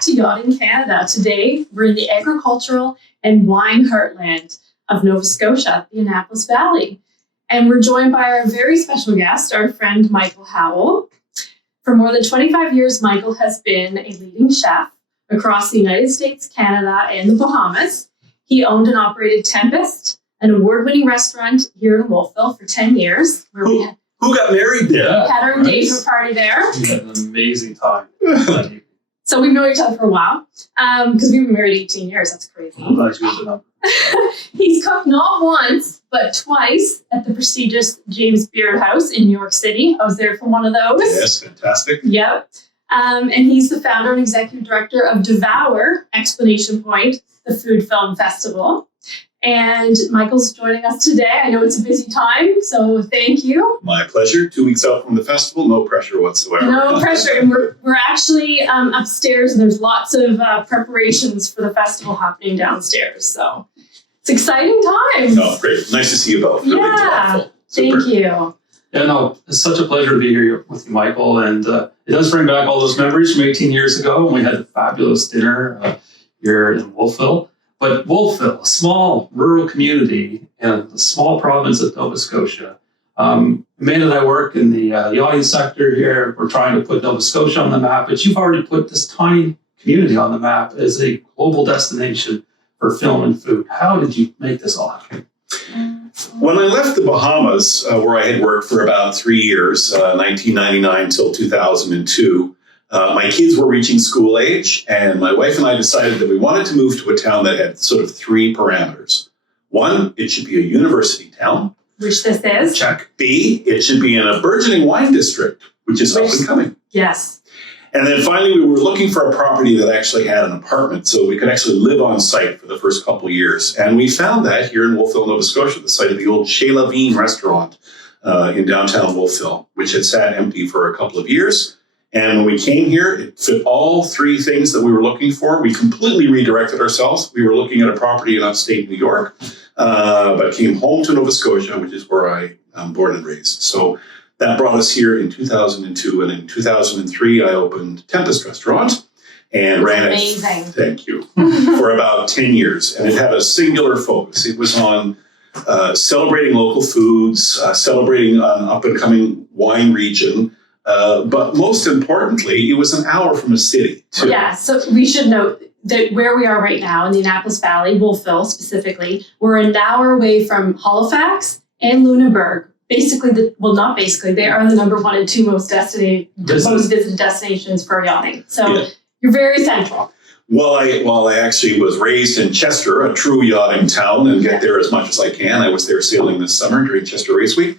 back to Yachting Canada. Today, we're in the agricultural and wine heartland of Nova Scotia, the Annapolis Valley. And we're joined by our very special guest, our friend Michael Howell. For more than 25 years, Michael has been a leading chef across the United States, Canada, and the Bahamas. He owned and operated Tempest, an award-winning restaurant here in Wolfville for 10 years. Where Who got married there? We had our engagement party there. We had an amazing time. So we've known each other for a while because we've been married 18 years. That's crazy. I'm glad you used the number. He's cooked not once, but twice at the prestigious James Beard House in New York City. I was there for one of those. Yes, fantastic. Yep. And he's the founder and executive director of Devour, exclamation point, the food film festival. And Michael's joining us today. I know it's a busy time, so thank you. My pleasure. 2 weeks out from the festival, no pressure whatsoever. No pressure. And we're actually upstairs, and there's lots of preparations for the festival happening downstairs. So it's exciting times. Oh, great. Nice to see you both. Yeah. Thank you. Yeah, no, it's such a pleasure to be here with you, Michael. And it does bring back all those memories from 18 years ago when we had a fabulous dinner here in Wolfville. But Wolfville, a small rural community in a small province of Nova Scotia. Amanda and I work in the yachting sector here. We're trying to put Nova Scotia on the map, but you've already put this tiny community on the map as a global destination for film and food. How did you make this all happen? When I left the Bahamas, where I had worked for about 3 years, 1999 till 2002, my kids were reaching school age, and my wife and I decided that we wanted to move to a town that had sort of 3 parameters. 1, it should be a university town. Which this is. Check. B, it should be in a burgeoning wine district, which is up and coming. Yes. And then finally, we were looking for a property that actually had an apartment so we could actually live on site for the first couple of years. And we found that here in Wolfville, Nova Scotia, the site of the old Chez La Vigne restaurant in downtown Wolfville, which had sat empty for a couple of years. And when we came here, it fit all 3 things that we were looking for. We completely redirected ourselves. We were looking at a property in upstate New York, but came home to Nova Scotia, which is where I am born and raised. So that brought us here in 2002. And in 2003, I opened Tempest restaurant and ran it. Thank you. For about 10 years. And it had a singular focus. It was on celebrating local foods, celebrating an up-and-coming wine region. But most importantly, it was an hour from a city, too. Yeah, so we should note that where we are right now in the Annapolis Valley, Wolfville specifically, we're an hour away from Halifax and Lunenburg. Basically, they are the number 1 and 2 most visited destinations for yachting. So You're very central. Well, I actually was raised in Chester, a true yachting town, and get there as much as I can. I was there sailing this summer during Chester Race Week.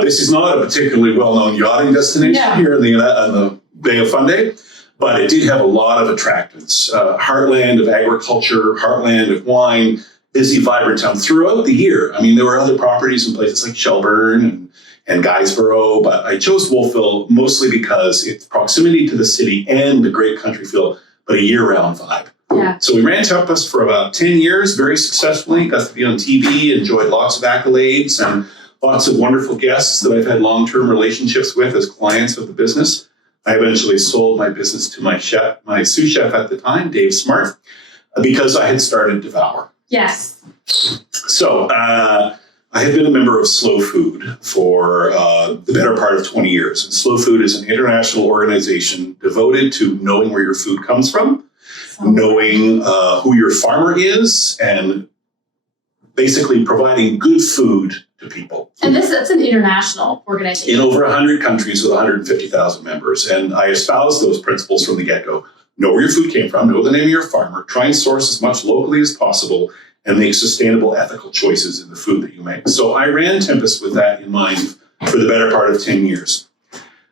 This is not a particularly well-known yachting destination here in the Bay of Fundy, but it did have a lot of attractants. Heartland of agriculture, heartland of wine, busy, vibrant town throughout the year. I mean, there were other properties in places like Shelburne and Guysborough, but I chose Wolfville mostly because its proximity to the city and the great country feel, but a year-round vibe. Yeah. So we ran Tempest for about 10 years, very successfully, got to be on TV, enjoyed lots of accolades, and lots of wonderful guests that I've had long-term relationships with as clients of the business. I eventually sold my business to my sous chef at the time, Dave Smart, because I had started Devour. Yes. So I had been a member of Slow Food for the better part of 20 years. And Slow Food is an international organization devoted to knowing where your food comes from, knowing who your farmer is, and basically providing good food to people. And that's an international organization. In over 100 countries with 150,000 members. And I espouse those principles from the get-go. Know where your food came from, know the name of your farmer, try and source as much locally as possible, and make sustainable, ethical choices in the food that you make. So I ran Tempest with that in mind for the better part of 10 years.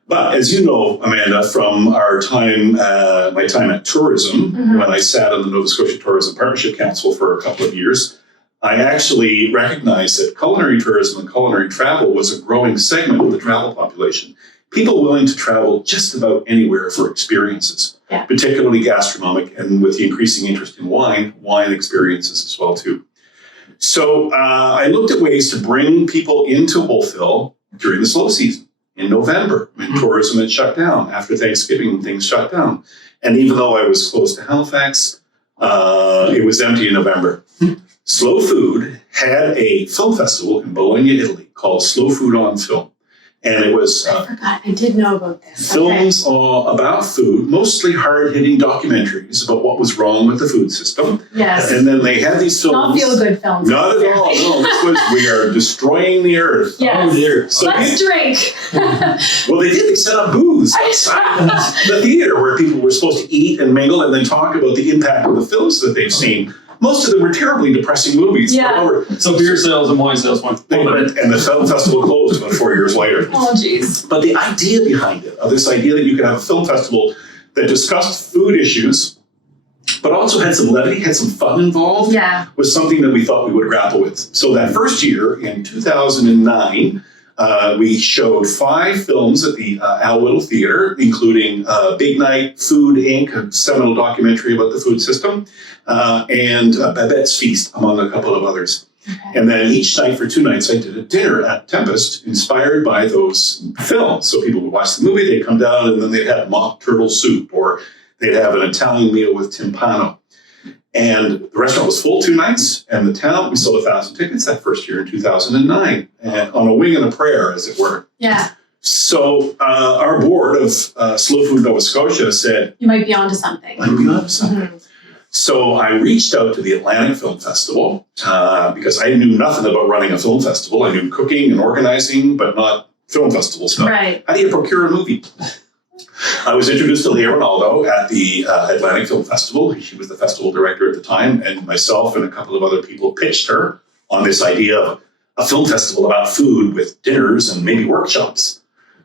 But as you know, Amanda, from our time, my time at tourism, when I sat on the Nova Scotia Tourism Partnership Council for a couple of years, I actually recognized that culinary tourism and culinary travel was a growing segment of the travel population. People willing to travel just about anywhere for experiences, particularly gastronomic, and with the increasing interest in wine experiences as well too. So I looked at ways to bring people into Wolfville during the slow season in November when tourism had shut down. After Thanksgiving, things shut down. And even though I was close to Halifax, it was empty in November. Slow Food had a film festival in Bologna, Italy, called Slow Food on Film. And it was I forgot. I did know about this. films about food, mostly hard-hitting documentaries about what was wrong with the food system. Yes. And then they had these films. Not feel-good films. Not at all. No, this was we are destroying the earth. Yes. Oh dear. So Let's drink. well, they did. They set up booths outside the theater where people were supposed to eat and mingle and then talk about the impact of the films that they've seen. Most of them were terribly depressing movies. Yeah. So beer sales and wine sales went. And the film festival closed about 4 years later. Oh, jeez. But the idea behind it, of this idea that you could have a film festival that discussed food issues, but also had some levity, had some fun involved, Yeah. was something that we thought we would grapple with. So that first year, in 2009, we showed 5 films at the Al Whittle Theatre, including Big Night, Food Inc., a seminal documentary about the food system, and Babette's Feast, among a couple of others. Okay. And then each night for 2 nights, I did a dinner at Tempest inspired by those films. So people would watch the movie, they'd come down, and then they'd have mock turtle soup, or they'd have an Italian meal with timpano. And the restaurant was full 2 nights, and the town, we sold 1,000 tickets that first year in 2009, and on a wing and a prayer, as it were. Yeah. So our board of Slow Food Nova Scotia said, You might be onto something. I'm going to something. Mhm. So I reached out to the Atlantic Film Festival because I knew nothing about running a film festival. I knew cooking and organizing, but not film festival stuff. Right. How do you procure a movie? I was introduced to Leah Ronaldo at the Atlantic Film Festival. She was the festival director at the time, and myself and a couple of other people pitched her on this idea of a film festival about food with dinners and maybe workshops.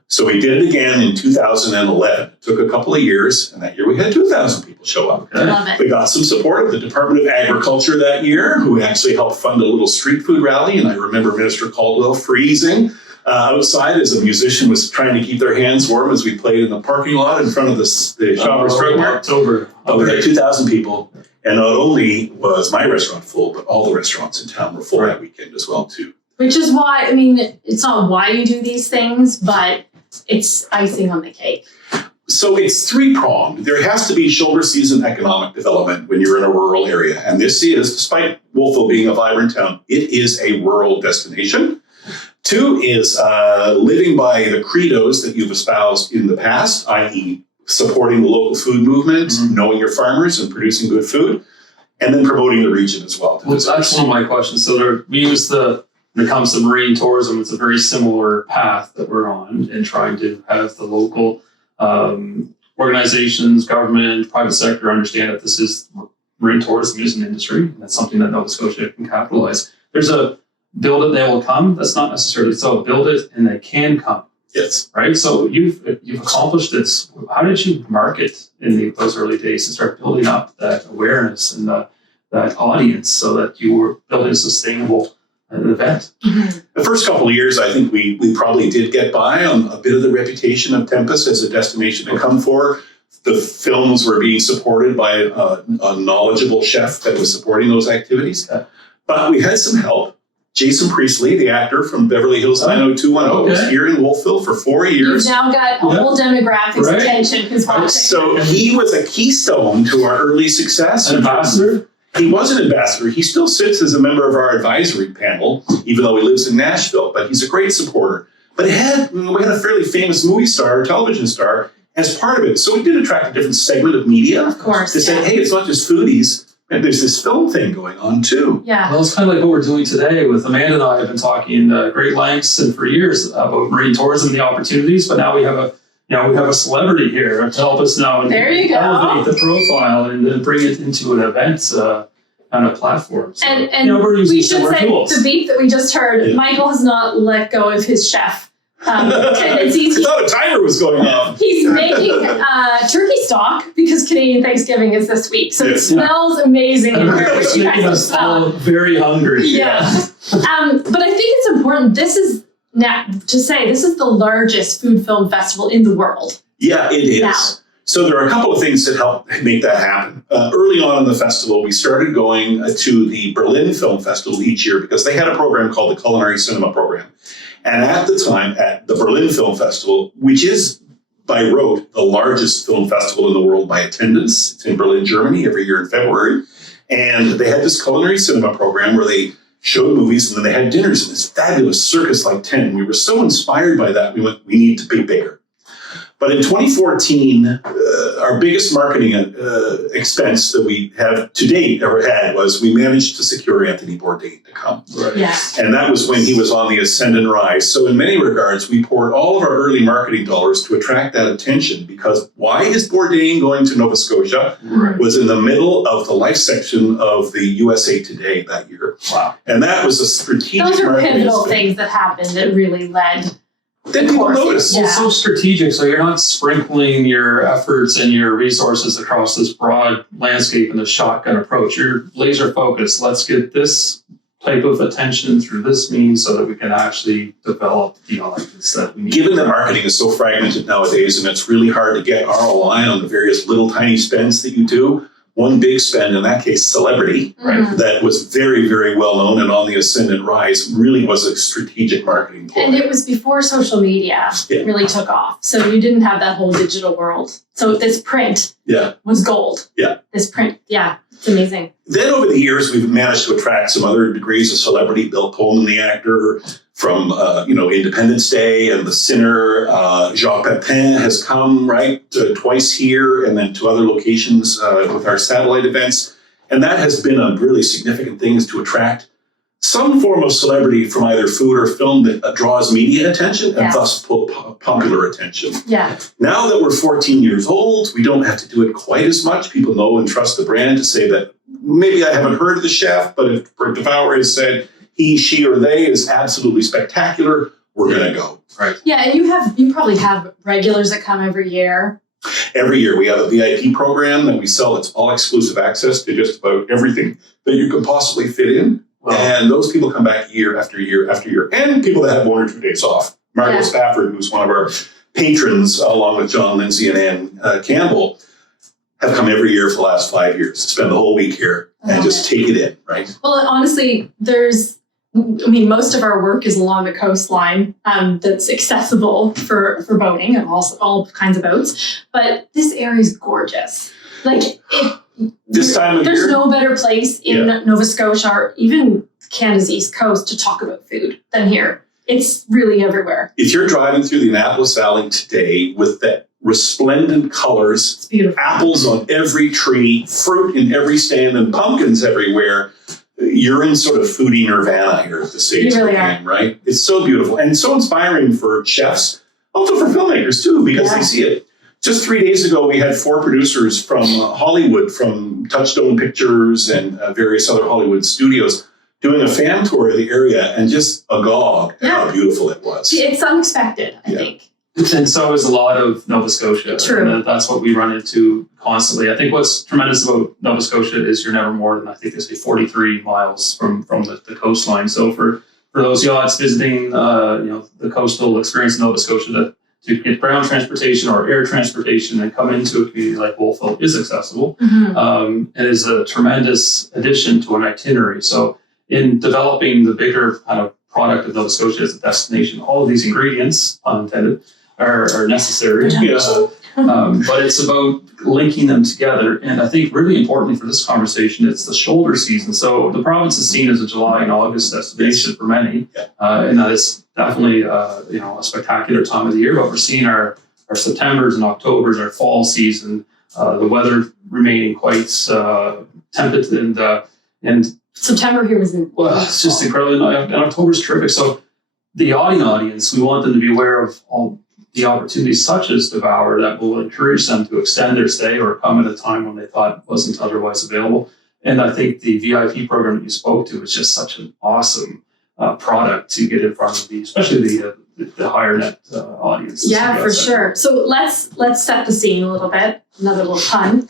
So we did it again in 2011. It took a couple of years, and that year we had 2,000 people show up. Love it. We got some support of the Department of Agriculture that year, who actually helped fund a little street food rally, and I remember Minister Caldwell freezing outside as a musician was trying to keep their hands warm as we played in the parking lot in front of the Shoppers Drug Mart. October. But we had 2,000 people, and not only was my restaurant full, but all the restaurants in town were full that weekend as well, too. Which is why, I mean, it's not why you do these things, but it's icing on the cake. So it's 3-pronged. There has to be shoulder season economic development when you're in a rural area. And this is, despite Wolfville being a vibrant town, it is a rural destination. 2 is living by the credos that you've espoused in the past, i.e. supporting the local food movement, knowing your farmers and producing good food, and then promoting the region as well. Well, that's one of my questions. So we use when it comes to marine tourism, it's a very similar path that we're on in trying to have the local organizations, government, private sector understand that this is marine tourism is an industry, and that's something that Nova Scotia can capitalize. There's a build it, they will come. That's not necessarily so. Build it, and they can come. Yes. Right. So you've accomplished this. How did you market in those early days and start building up that awareness and that audience so that you were building a sustainable event? The first couple of years, I think we probably did get by on a bit of the reputation of Tempest as a destination to come for. The films were being supported by a knowledgeable chef that was supporting those activities. But we had some help. Jason Priestley, the actor from Beverly Hills 90210, was here in Wolfville for 4 years. You've now got a whole demographics attention who's watching. So he was a keystone to our early success. An ambassador? He was an ambassador. He still sits as a member of our advisory panel, even though he lives in Nashville, but he's a great supporter. But we had a fairly famous movie star, television star, as part of it. So we did attract a different segment of media. Of course. To say, hey, it's not just foodies. And there's this film thing going on, too. Yeah. Well, it's kind of like what we're doing today with Amanda and I have been talking great lengths and for years about marine tourism and the opportunities, but now we have a celebrity here to help us now and elevate the profile and then bring it into an event kind of platform. So, and we're using we should say tools. the beep that we just heard, Michael has not let go of his chef tendencies. I thought a timer was going off. He's making turkey stock because Canadian Thanksgiving is this week. So it smells amazing in here, which you guys can smell. Very hungry. Yeah. But I think it's important. This is the largest food film festival in the world. Yeah, it is. Now. So there are a couple of things that help make that happen. Early on in the festival, we started going to the Berlin Film Festival each year because they had a program called the Culinary Cinema Program. And at the time, at the Berlin Film Festival, which is by rote, the largest film festival in the world by attendance. It's in Berlin, Germany, every year in February. And they had this culinary cinema program where they showed movies and then they had dinners in this fabulous circus-like tent. We were so inspired by that, we went, we need to be bigger. But in 2014, our biggest marketing expense that we have to date ever had was we managed to secure Anthony Bourdain to come. Right. Yeah. And that was when he was on the ascend and rise. So in many regards, we poured all of our early marketing dollars to attract that attention because why is Bourdain going to Nova Scotia? Right. Was in the middle of the life section of the USA Today that year. Wow. And that was a strategic Those are marketing pivotal spend. things that happened that really led. Then people notice. Yeah. It's so strategic. So you're not sprinkling your efforts and your resources across this broad landscape in the shotgun approach. You're laser focused. Let's get this type of attention through this means so that we can actually develop the audience that we need. Given that marketing is so fragmented nowadays and it's really hard to get ROI on the various little tiny spends that you do, one big spend, in that case, celebrity, Mhm. that was very, very well known and on the ascend and rise, really was a strategic marketing ploy. And it was before social media Yeah. really took off. So you didn't have that whole digital world. So this print Yeah. was gold. Yeah. This print, yeah, it's amazing. Then over the years, we've managed to attract some other degrees of celebrity. Bill Pullman, the actor from Independence Day and The Sinner. Jacques Pepin has come, twice here and then to other locations with our satellite events. And that has been a really significant thing is to attract some form of celebrity from either food or film that draws media attention and Yeah. thus popular attention. Yeah. Now that we're 14 years old, we don't have to do it quite as much. People know and trust the brand to say that maybe I haven't heard of the chef, but if Devourer has said he, she, or they is absolutely spectacular, we're going to go. Right. Yeah, and you probably have regulars that come every year. Every year we have a VIP program that we sell. It's all exclusive access to just about everything that you can possibly fit in. Wow. And those people come back year after year after year. And people that have 1 or 2 days off. Margot Yeah. Spafford, who's one of our patrons, along with John Lindsay and Ann Campbell, have come every year for the last 5 years, spend the whole week here and just take it in, right? Well, honestly, most of our work is along the coastline that's accessible for boating and all kinds of boats. But this area is gorgeous. This time of there's year? no better place in Nova Scotia or even Canada's East Coast to talk about food than here. It's really everywhere. If you're driving through the Annapolis Valley today with that resplendent colors, It's beautiful. apples on every tree, fruit in every stand, and pumpkins everywhere, you're in sort of foodie nirvana here at the stage You of really the game, right? It's so beautiful and so inspiring for chefs, also for filmmakers too, because they see it. Just 3 days ago, we had 4 producers from Hollywood, from Touchstone Pictures and various other Hollywood studios, doing a fan tour of the area and just agog at how beautiful it was. It's unexpected, I think. And so is a lot of Nova Scotia. True. And that's what we run into constantly. I think what's tremendous about Nova Scotia is you're never more than, I think they say 43 miles from the coastline. So for those yachts visiting, the coastal experience in Nova Scotia, to get ground transportation or air transportation and come into a community like Wolfville is accessible. Mm-hmm. And is a tremendous addition to an itinerary. So in developing the bigger kind of product of Nova Scotia as a destination, all of these ingredients, unintended, are necessary. But it's about linking them together. And I think really importantly for this conversation, it's the shoulder season. So the province is seen as a July and August destination for many. And that is definitely a spectacular time of the year. But we're seeing our Septembers and Octobers, our fall season, the weather remaining quite temperate and September here was it's just incredible. And October's terrific. So the audience, we want them to be aware of all the opportunities such as Devourer that will encourage them to extend their stay or come at a time when they thought wasn't otherwise available. And I think the VIP program that you spoke to is just such an awesome product to get in front of especially the higher net audience. Yeah, for sure. So let's set the scene a little bit. Another little pun.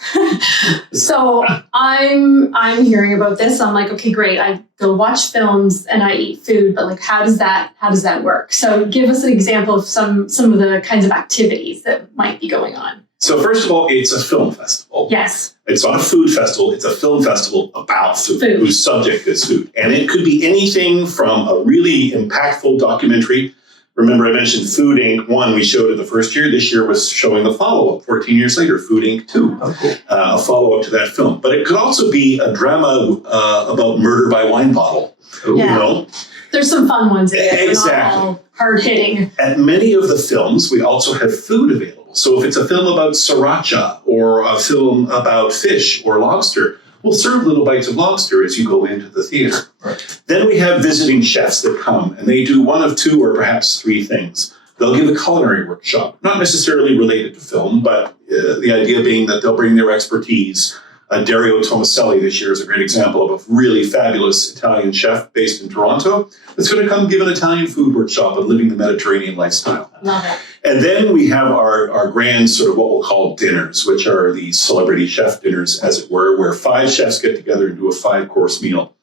So I'm hearing about this. I'm like, okay, great. I go watch films and I eat food, but how does that work? So give us an example of some of the kinds of activities that might be going on. So first of all, it's a film festival. Yes. It's not a food festival. It's a film festival about food, whose subject is food. And it could be anything from a really impactful documentary Remember, I mentioned Food Inc. 1, we showed it the first year. This year was showing the follow-up, 14 years later, Food Inc. 2, a follow-up to that film. But it could also be a drama about murder by wine bottle. Yeah. You know? There's some fun ones in there. Exactly. Not all hard-hitting. At many of the films, we also have food available. So if it's a film about sriracha or a film about fish or lobster, we'll serve little bites of lobster as you go into the theater. Right. Then we have visiting chefs that come, and they do one of two or perhaps three things. They'll give a culinary workshop, not necessarily related to film, but the idea being that they'll bring their expertise. Dario Tomaselli this year is a great example of a really fabulous Italian chef based in Toronto that's going to come give an Italian food workshop on living the Mediterranean lifestyle. Love it. And then we have our grand sort of what we'll call dinners, which are the celebrity chef dinners, as it were, where 5 chefs get together and do a 5-course meal.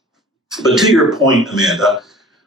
But to your point, Amanda,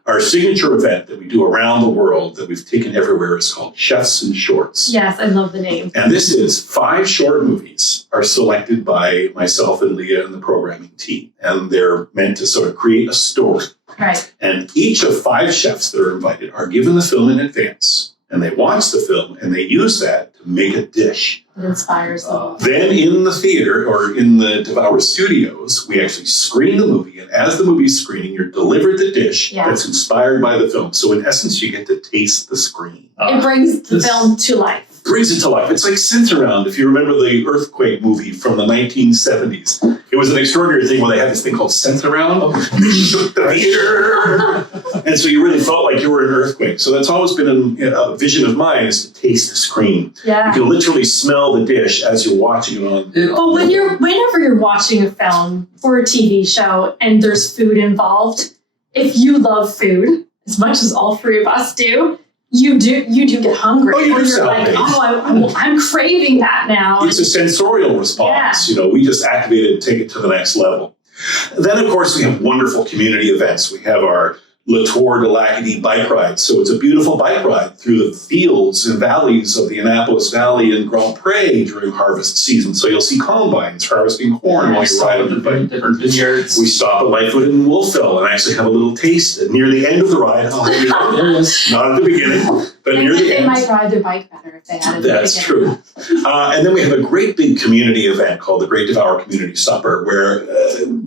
our signature event that we do around the world that we've taken everywhere is called Chefs in Shorts. Yes, I love the name. And this is 5 short movies are selected by myself and Leah and the programming team. And they're meant to sort of create a story. Right. And each of 5 chefs that are invited are given the film in advance. And they watch the film and they use that to make a dish. It inspires them. Then in the theater or in the Devourer studios, we actually screen the movie. And as the movie's screening, you're delivered the dish that's inspired by the film. So in essence, you get to taste the screen. It brings the film to life. Brings it to life. It's like Sense Around. If you remember the earthquake movie from the 1970s, it was an extraordinary thing where they had this thing called Sense Around. Shook the theater. And so you really felt like you were in an earthquake. So that's always been a vision of mine, is to taste the screen. Yeah. You can literally smell the dish as you're watching it on. But whenever you're watching a film or a TV show and there's food involved, if you love food as much as all 3 of us do, you do get hungry. Oh, you do you're like, I'm craving that now. It's a sensorial response. Yeah. We just activate it and take it to the next level. Then, of course, we have wonderful community events. We have our Le Tour de l'Acadie bike ride. So it's a beautiful bike ride through the fields and valleys of the Annapolis Valley and Grand Pré during harvest season. So you'll see combines harvesting corn while you're riding the bike. Different vineyards. We stop at Lightfoot in Wolfville and actually have a little taste near the end of the ride. Not at the beginning, but near the end. They might ride their bike better if they had it. That's true. And then we have a great big community event called the Great Devour Community Supper, where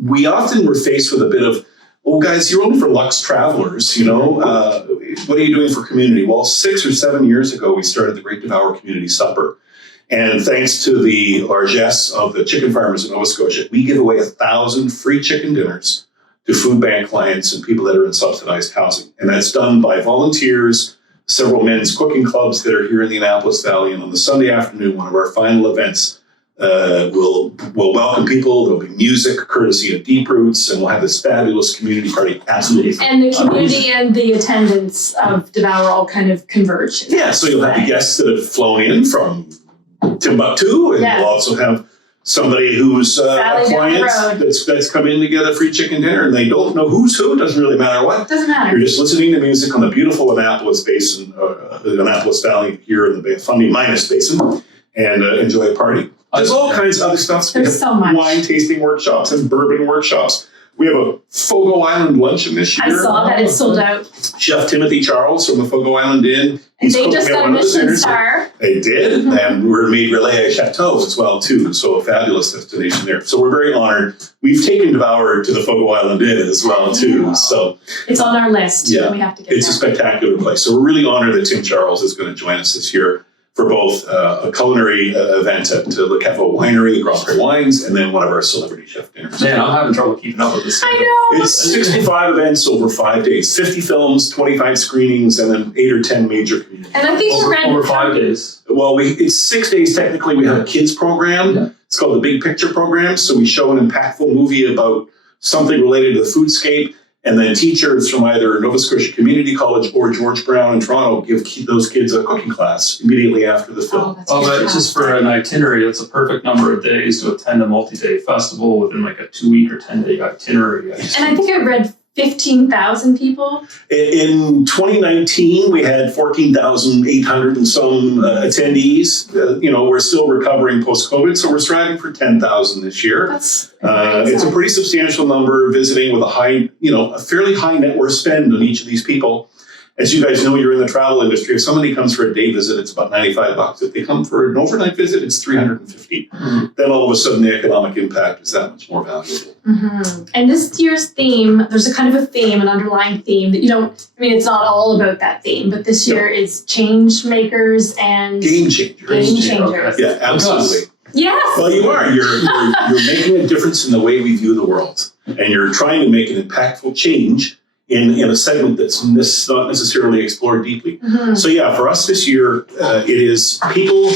we often were faced with a bit of, well, guys, you're only for Lux travelers, what are you doing for community? Well, 6 or 7 years ago, we started the Great Devour Community Supper. And thanks to the largesse of the chicken farmers in Nova Scotia, we give away 1,000 free chicken dinners to food bank clients and people that are in subsidized housing. And that's done by volunteers, several men's cooking clubs that are here in the Annapolis Valley. And on the Sunday afternoon, one of our final events, we'll welcome people. There'll be music courtesy of Deep Roots, and we'll have this fabulous community party. Absolutely. And the community and the attendance of Devour all kind of converge. Yeah, so you'll have the guests that have flown in from Timbuktu, and you'll also have somebody who's a client that's come in to get a free chicken dinner, and they don't know who's who. It doesn't really matter what. Doesn't matter. You're just listening to music on the beautiful Annapolis Basin, the Annapolis Valley here in the Fundy Minus Basin, and enjoy a party. There's all kinds of other stuff. There's so much. Wine tasting workshops and bourbon workshops. We have a Fogo Island luncheon this year. I saw that it's sold out. Chef Timothy Charles from the Fogo Island Inn. And they just got a Michelin star. They did, and we're made Relais Chateau as well too. So a fabulous destination there. So we're very honored. We've taken Devourer to the Fogo Island Inn as well too. Wow. So it's on our list. Yeah, we have to get it's a spectacular place. So we're really honored that Tim Charles is going to join us this year for both a culinary event at Le Caveau Winery, Grand Pré Wines, and then one of our celebrity chef dinners. Man, I'm having trouble keeping up with this. I know. It's 65 events over 5 days, 50 films, 25 screenings, and then 8 or 10 major communities. And I think over 5 days. Well, it's 6 days technically. We have a kids program. Yeah. It's called the Big Picture Program. So we show an impactful movie about something related to the foodscape. And then teachers from either Nova Scotia Community College or George Brown in Toronto give those kids a cooking class immediately after the film. But just for an itinerary, it's a perfect number of days to attend a multi-day festival within like a 2-week or 10-day itinerary. And I think I read 15,000 people. In 2019, we had 14,800 and some attendees. We're still recovering post-COVID, so we're striving for 10,000 this year. That's it's a pretty substantial number visiting with a fairly high net worth spend on each of these people. As you guys know, you're in the travel industry. If somebody comes for a day visit, it's about $95. If they come for an overnight visit, it's $350. Then all of a sudden, the economic impact is that much more valuable. And this year's theme, there's a kind of a theme, an underlying theme that you don't, I mean, it's not all about that theme, but this year is change makers and Game changers. Game changers. Yeah, absolutely. Yes. Well, you are. You're making a difference in the way we view the world. And you're trying to make an impactful change in a segment that's not necessarily explored deeply. So yeah, for us this year, it is people,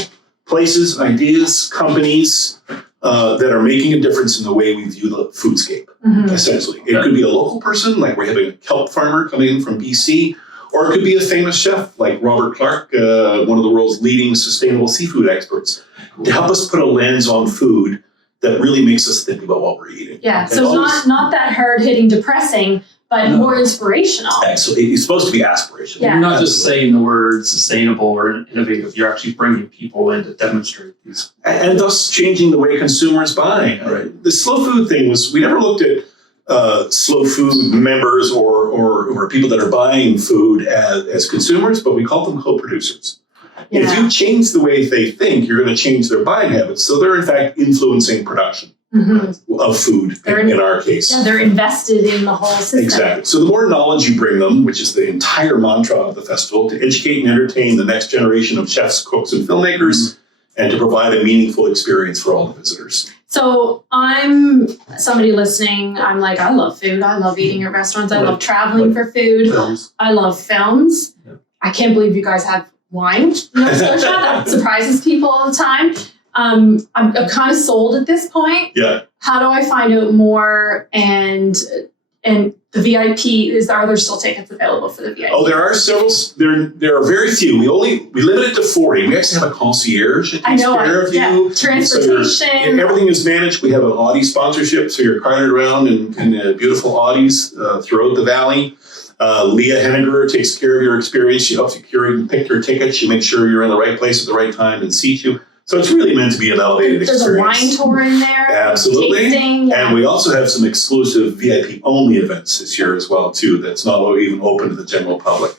places, ideas, companies that are making a difference in the way we view the foodscape, essentially. It could be a local person, like we're having a kelp farmer coming in from BC, or it could be a famous chef like Robert Clark, one of the world's leading sustainable seafood experts, to help us put a lens on food that really makes us think about what we're eating. Yeah, so not that hard-hitting, depressing, but more inspirational. Absolutely. It's supposed to be aspirational. Yeah. You're not just saying the word sustainable or innovative, you're actually bringing people in to demonstrate these. And thus changing the way consumers buy. Right. The slow food thing was, we never looked at slow food members or people that are buying food as consumers, but we called them co-producers. Yeah. If you change the way they think, you're going to change their buying habits. So they're in fact influencing production of food in our case. Yeah, they're invested in the whole system. Exactly. So the more knowledge you bring them, which is the entire mantra of the festival, to educate and entertain the next generation of chefs, cooks, and filmmakers, and to provide a meaningful experience for all the visitors. So I'm somebody listening, I'm like, I love food. I love eating at restaurants. I love traveling for food. Films. I love films. Yeah. I can't believe you guys have wine in Nova Scotia. That surprises people all the time. I'm kind of sold at this point. Yeah. How do I find out more? And the VIP, are there still tickets available for the VIP? Oh, there are several. There are very few. We limit it to 40. We actually have a concierge that takes care of you. Transportation. So everything is managed. We have an Audi sponsorship, so you're carted around in beautiful Audis throughout the valley. Leah Henniger takes care of your experience. She helps you curate and pick your ticket. She makes sure you're in the right place at the right time and seat you. So it's really meant to be an elevated experience. There's a wine tour in there. Absolutely. Tasting, yeah. And we also have some exclusive VIP-only events this year as well, too, that's not even open to the general public.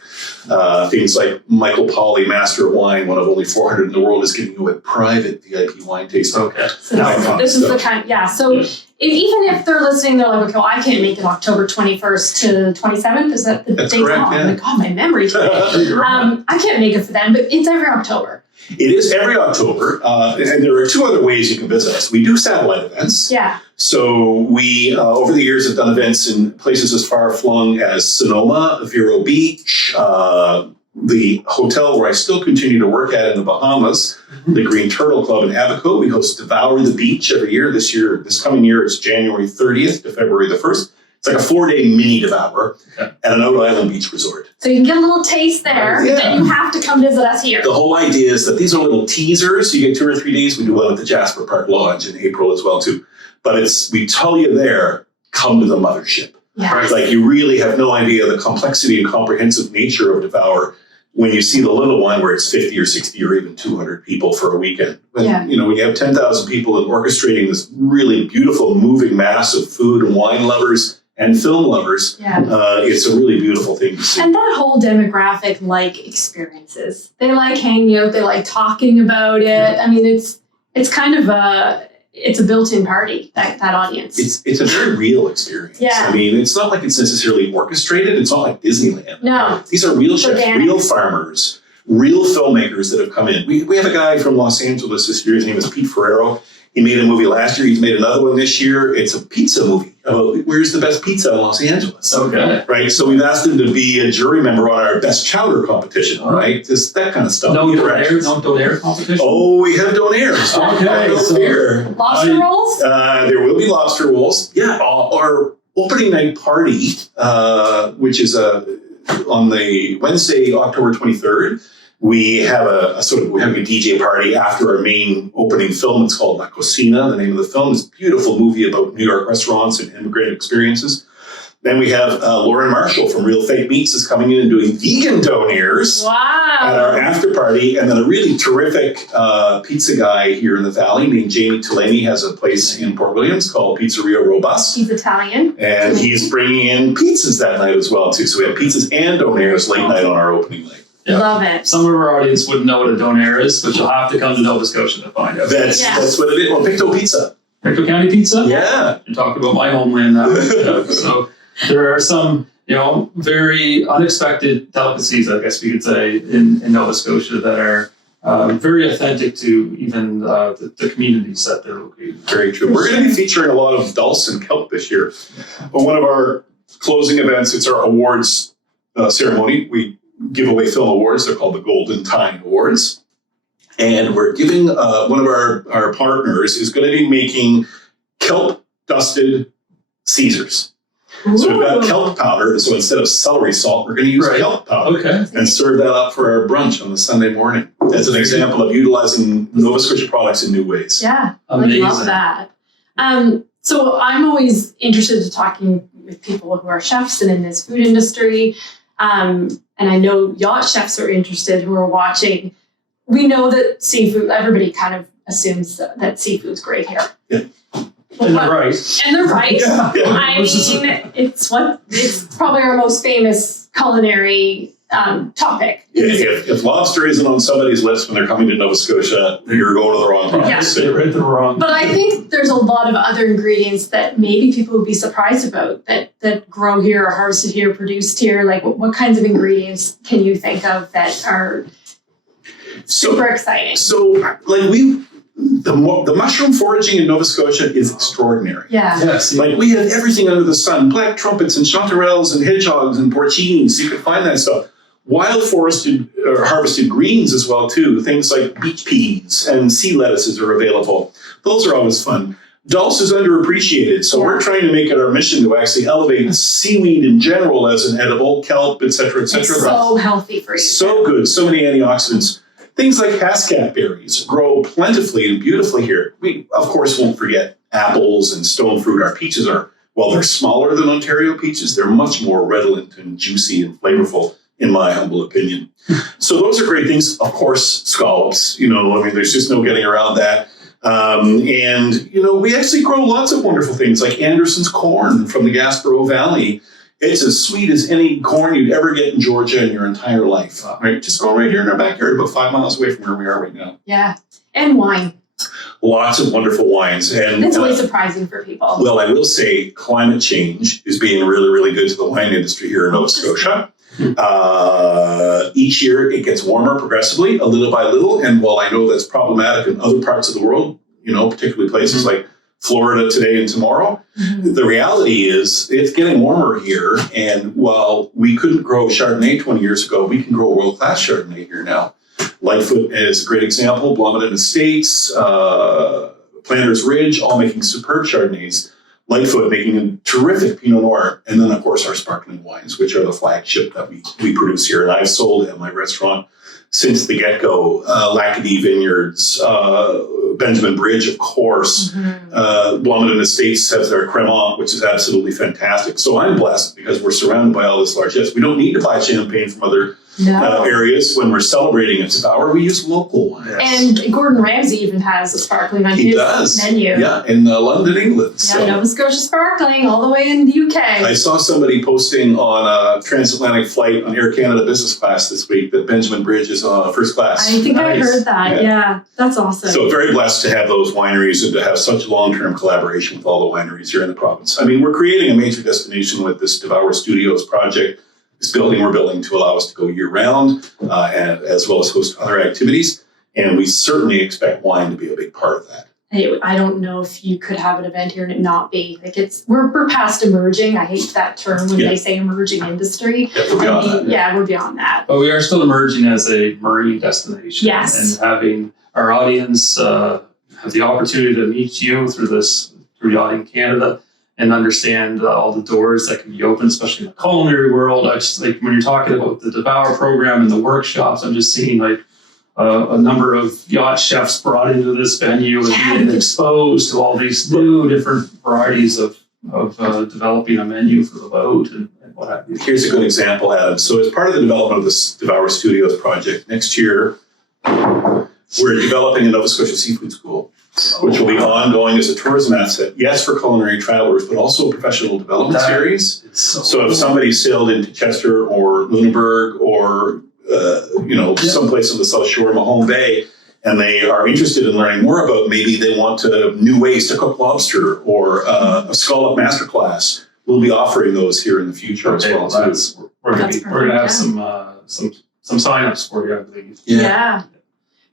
Things like Michael Polly, Master of Wine, one of only 400 in the world, is giving you a private VIP wine tasting. Okay. So this is the kind, So even if they're listening, they're like, okay, well, I can't make it October 21st to 27th. Is that the date? Correct, Oh my God, my memory. I can't make it for them, but it's every October. It is every October, and there are two other ways you can visit us. We do satellite events. Yeah. So we, over the years, have done events in places as far-flung as Sonoma, Vero Beach, the hotel where I still continue to work at in the Bahamas, the Green Turtle Club in Abaco. We host Devour the Beach every year. This coming year, it's January 30th to February the 1st. It's like a 4-day mini Devourer at an out-island beach resort. So you can get a little taste there, but then you have to come visit us here. The whole idea is that these are little teasers. You get 2 or 3 days. We do one at the Jasper Park Lodge in April as well, too. But we tell you there, come to the mothership. Yeah. Right? Like you really have no idea the complexity and comprehensive nature of Devour when you see the little one where it's 50 or 60 or even 200 people for a weekend. But, when you have 10,000 people and orchestrating this really beautiful moving mass of food and wine lovers and film lovers, it's a really beautiful thing to see. And that whole demographic like experiences. They like hanging out. They like talking about it. I mean, it's kind of a built-in party, that audience. It's a very real experience. Yeah. I mean, it's not like it's necessarily orchestrated. It's not like Disneyland. No. These are real chefs, real farmers, real filmmakers that have come in. We have a guy from Los Angeles this year. His name is Pete Ferrero. He made a movie last year. He's made another one this year. It's a pizza movie about where's the best pizza in Los Angeles. Okay. Right? So we've asked him to be a jury member on our best chowder competition, right? Just that kind of stuff. No donair competition? Oh, we have donairs. Okay. So lobster rolls? There will be lobster rolls. Yeah. Our opening night party, which is on the Wednesday, October 23rd, we have a DJ party after our main opening film. It's called La Cocina. The name of the film is a beautiful movie about New York restaurants and immigrant experiences. Then we have Lauren Marshall from Real Fake Meats is coming in and doing vegan donaires at our after party. And then a really terrific pizza guy here in the Valley named Jamie Tulani has a place in Port Williams called Pizzeria Robust. He's Italian. And he's bringing in pizzas that night as well, too. So we have pizzas and donaires late night on our opening night. Yeah. Love it. Some of our audience wouldn't know what a donaire is, but you'll have to come to Nova Scotia to find out. That's what it is. Well, Pictou Pizza. Pictou County Pizza? Yeah. You're talking about my homeland now. So there are some, very unexpected delicacies, I guess we could say, in Nova Scotia that are very authentic to even the communities that they're located. Very true. We're going to be featuring a lot of dulse and kelp this year. But one of our closing events, it's our awards ceremony. We give away film awards. They're called the Golden Tine Awards. And we're giving one of our partners is going to be making kelp-dusted Caesars. Ooh. So we've got kelp powder. So instead of celery salt, we're going to use kelp powder and serve that up for our brunch on the Sunday morning as an example of utilizing Nova Scotia products in new ways. Yeah, amazing. I love that. So I'm always interested in talking with people who are chefs and in this food industry. And I know yacht chefs are interested who are watching. We know that seafood, everybody kind of assumes that seafood's great here. Yeah. And they're right. And they're right. Yeah. I mean, it's probably our most famous culinary topic. If lobster isn't on somebody's list when they're coming to Nova Scotia, you're going to the wrong province. They're right the wrong. But I think there's a lot of other ingredients that maybe people would be surprised about that grow here or harvested here, produced here. Like what kinds of ingredients can you think of that are super exciting? So the mushroom foraging in Nova Scotia is extraordinary. Yeah. Yes. Like we have everything under the sun, black trumpets and chanterelles and hedgehogs and porcines. You can find that stuff. Wild forested or harvested greens as well too. Things like beach peas and sea lettuces are available. Those are always fun. Dulse is underappreciated, so we're trying to make it our mission to actually elevate seaweed in general as an edible, kelp, et cetera, et cetera. It's so healthy for you. So good, so many antioxidants. Things like hascat berries grow plentifully and beautifully here. We, of course, won't forget apples and stone fruit. Our peaches are, while they're smaller than Ontario peaches, they're much more redolent and juicy and flavorful, in my humble opinion. So those are great things. Of course, scallops, there's just no getting around that. We actually grow lots of wonderful things like Anderson's corn from the Gaspereau Valley. It's as sweet as any corn you'd ever get in Georgia in your entire life. Right? Just go right here in our backyard, about 5 miles away from where we are right now. Yeah. And wine. Lots of wonderful wines. And it's always surprising for people. Well, I will say climate change is being really, really good to the wine industry here in Nova Scotia. Each year it gets warmer progressively, a little by little. And while I know that's problematic in other parts of the world, particularly places like Florida today and tomorrow, the reality is it's getting warmer here. And while we couldn't grow Chardonnay 20 years ago, we can grow world-class Chardonnay here now. Lightfoot is a great example. Blomidon Estates, Planters Ridge, all making superb Chardonnays. Lightfoot making a terrific Pinot Noir. And then, of course, our sparkling wines, which are the flagship that we produce here. And I've sold at my restaurant since the get-go. Lacadie Vineyards, Benjamin Bridge, of course. Blomidon Estates has their Cremant, which is absolutely fantastic. So I'm blessed because we're surrounded by all this largesse. We don't need to buy champagne from other areas when we're celebrating at Devourer. We use local wines. And Gordon Ramsay even has a sparkling on his menu. Yeah, in London, England. Yeah, so. Nova Scotia sparkling all the way in the UK. I saw somebody posting on a transatlantic flight on Air Canada business class this week that Benjamin Bridge is on first class. I think I heard that. Yeah, that's awesome. So very blessed to have those wineries and to have such long-term collaboration with all the wineries here in the province. I mean, we're creating a major destination with this Devourer Studios project. This building we're building to allow us to go year-round, and as well as host other activities. And we certainly expect wine to be a big part of that. I don't know if you could have an event here and it not be. Like we're past emerging. I hate that term when they say emerging industry. Yeah, we're beyond that. Yeah, we're beyond that. But we are still emerging as a marine destination. Yes. And having our audience have the opportunity to meet you through Yachting Canada and understand all the doors that can be open, especially in the culinary world. I just like when you're talking about the Devour program and the workshops, I'm just seeing like a number of yacht chefs brought into this venue and being exposed to all these new different varieties of developing a menu for the boat and what have you. Here's a good example, Adam. So as part of the development of this Devour Studios project, next year, we're developing a Nova Scotia seafood school, which will be ongoing as a tourism asset, yes, for culinary travelers, but also a professional development series. So if somebody sailed into Chester or Lunenburg or, someplace on the South Shore, Mahone Bay, and they are interested in learning more about, maybe they want new ways to cook lobster or a scallop masterclass, we'll be offering those here in the future as well. We're going to have some signups for you, I believe. Yeah.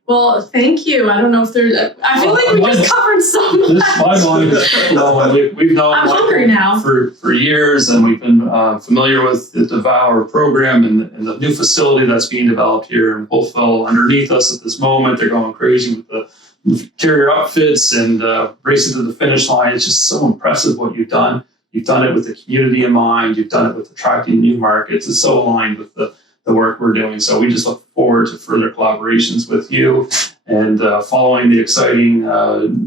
Well, thank you. I don't know if there's. I feel like we just covered so much. My mind is flowing. We've known I'm hungry now. For years, and we've been familiar with the Devourer program and the new facility that's being developed here in Wolfville. Underneath us at this moment, they're going crazy with the interior upfits and racing to the finish line. It's just so impressive what you've done. You've done it with the community in mind. You've done it with attracting new markets. It's so aligned with the work we're doing. So we just look forward to further collaborations with you and following the exciting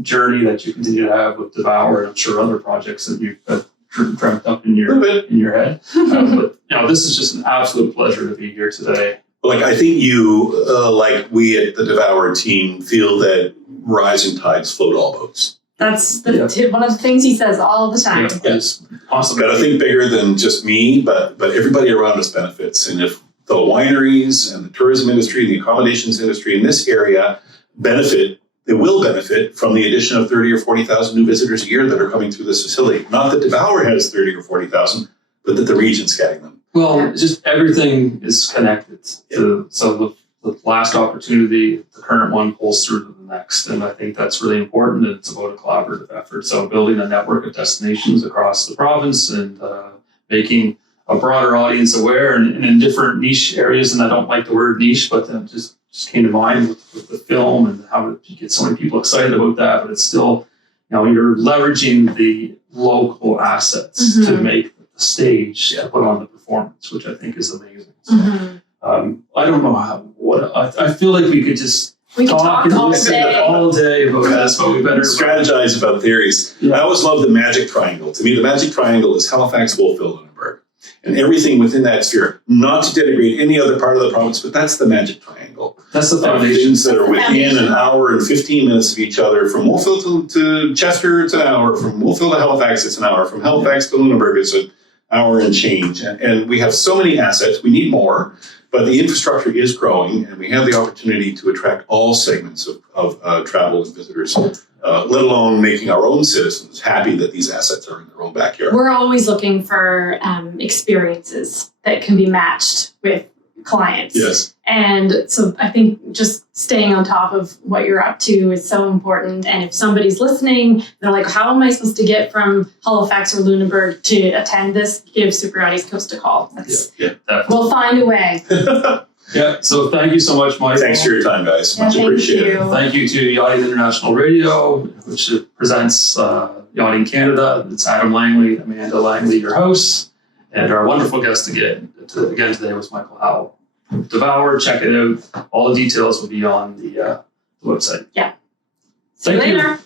journey that you continue to have with Devourer, and I'm sure other projects that you've dreamt up in your head. But this is just an absolute pleasure to be here today. I think you, like we at the Devourer team, feel that rising tides float all boats. That's one of the things he says all the time. Yeah, yes. Awesome. Got to think bigger than just me, but everybody around us benefits. And if the wineries and the tourism industry and the accommodations industry in this area they will benefit from the addition of 30 or 40,000 new visitors a year that are coming through this facility. Not that Devourer has 30 or 40,000, but that the region's getting them. Well, just everything is connected. So the last opportunity, the current one pulls through to the next. And I think that's really important. And it's about a collaborative effort. So building a network of destinations across the province and making a broader audience aware and in different niche areas. And I don't like the word niche, but just came to mind with the film and how you get so many people excited about that. But it's still, you're leveraging the local assets to make the stage to put on the performance, which I think is amazing. So, I don't know I feel like we could just talk all day about this, but we better strategize about theories. Yeah. I always love the magic triangle. To me, the magic triangle is Halifax, Wolfville, Lunenburg, and everything within that sphere. Not to denigrate any other part of the province, but that's the magic triangle. That's the foundations that are within an hour and 15 minutes of each other. From Wolfville to Chester, it's an hour. From Wolfville to Halifax, it's an hour. From Halifax to Lunenburg, it's an hour and change. And we have so many assets. We need more. But the infrastructure is growing, and we have the opportunity to attract all segments of travel and visitors, let alone making our own citizens happy that these assets are in their own backyard. We're always looking for experiences that can be matched with clients. Yes. And so I think just staying on top of what you're up to is so important. And if somebody's listening, they're like, how am I supposed to get from Halifax or Lunenburg to attend this? Give Super Yacht Coast a call. We'll find a way. Yeah, so thank you so much, Michael. Thanks for your time, guys. Much appreciated. Thank you to Yachting International Radio, which presents Yachting Canada. It's Adam Langley, Amanda Langley, your hosts. And our wonderful guest again today was Michael Howell. Devour, check it out. All the details will be on the website. Yeah. Thank you. See you later.